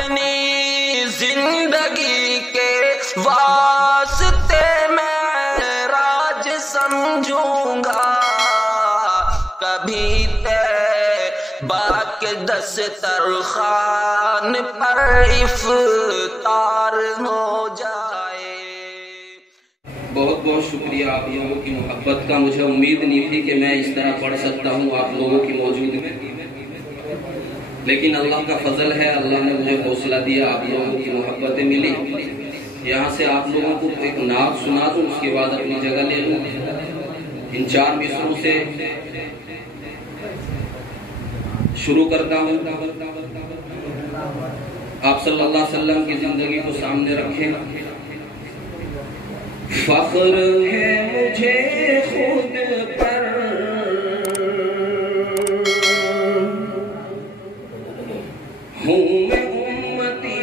अपनी जिंदगी के वास्ते मैं राज समझूंगा, कभी बाके दस्तरखान पर इफ्तार हो जाए। बहुत बहुत शुक्रिया आप लोगों की मोहब्बत का। मुझे उम्मीद नहीं थी कि मैं इस तरह पढ़ सकता हूँ आप लोगों की मौजूदगी में, लेकिन अल्लाह का फजल है, अल्लाह ने मुझे हौसला दिया, आप लोगों की मोहब्बतें मिली। यहाँ से आप लोगों को एक नात सुना दूँ, उसके बाद अपनी जगह ले लूँ। इन 4 मिसरों से शुरू करता हूँ। आप सल्लल्लाहु अलैहि वसल्लम की जिंदगी को सामने रखें। फख्र है मुझे खुद पर, हूँ मैं उम्मती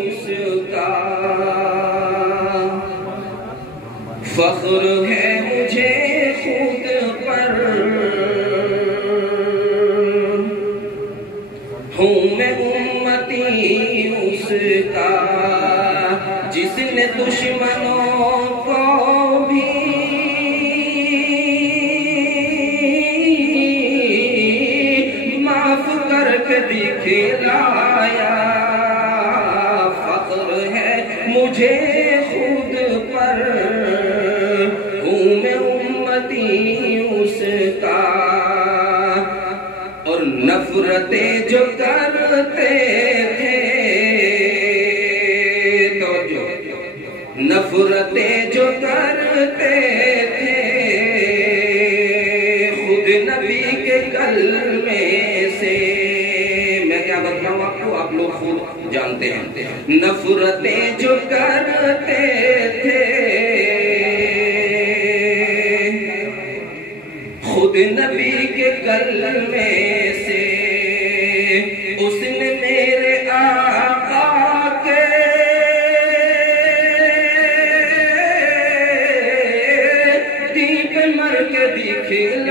उसका। फख्र है मुझे खुद पर, हूँ मैं उम्मती उसका, जिसने दुश्मनों को भी माफ करके दिखलाया। फख्र है मुझे खुद पर, हूँ मैं उम्मती उसका। और नफरतें जो करते थे, तो जो नफरतें जो करते थे, खुद नबी के कलमे से, मैं क्या बताऊं आपको, आप लोग खुद जानते हैं। नफरतें जो करते थे, खुद नबी के कलमे से, उसने मेरे आका के दिल पे मर के दिखला।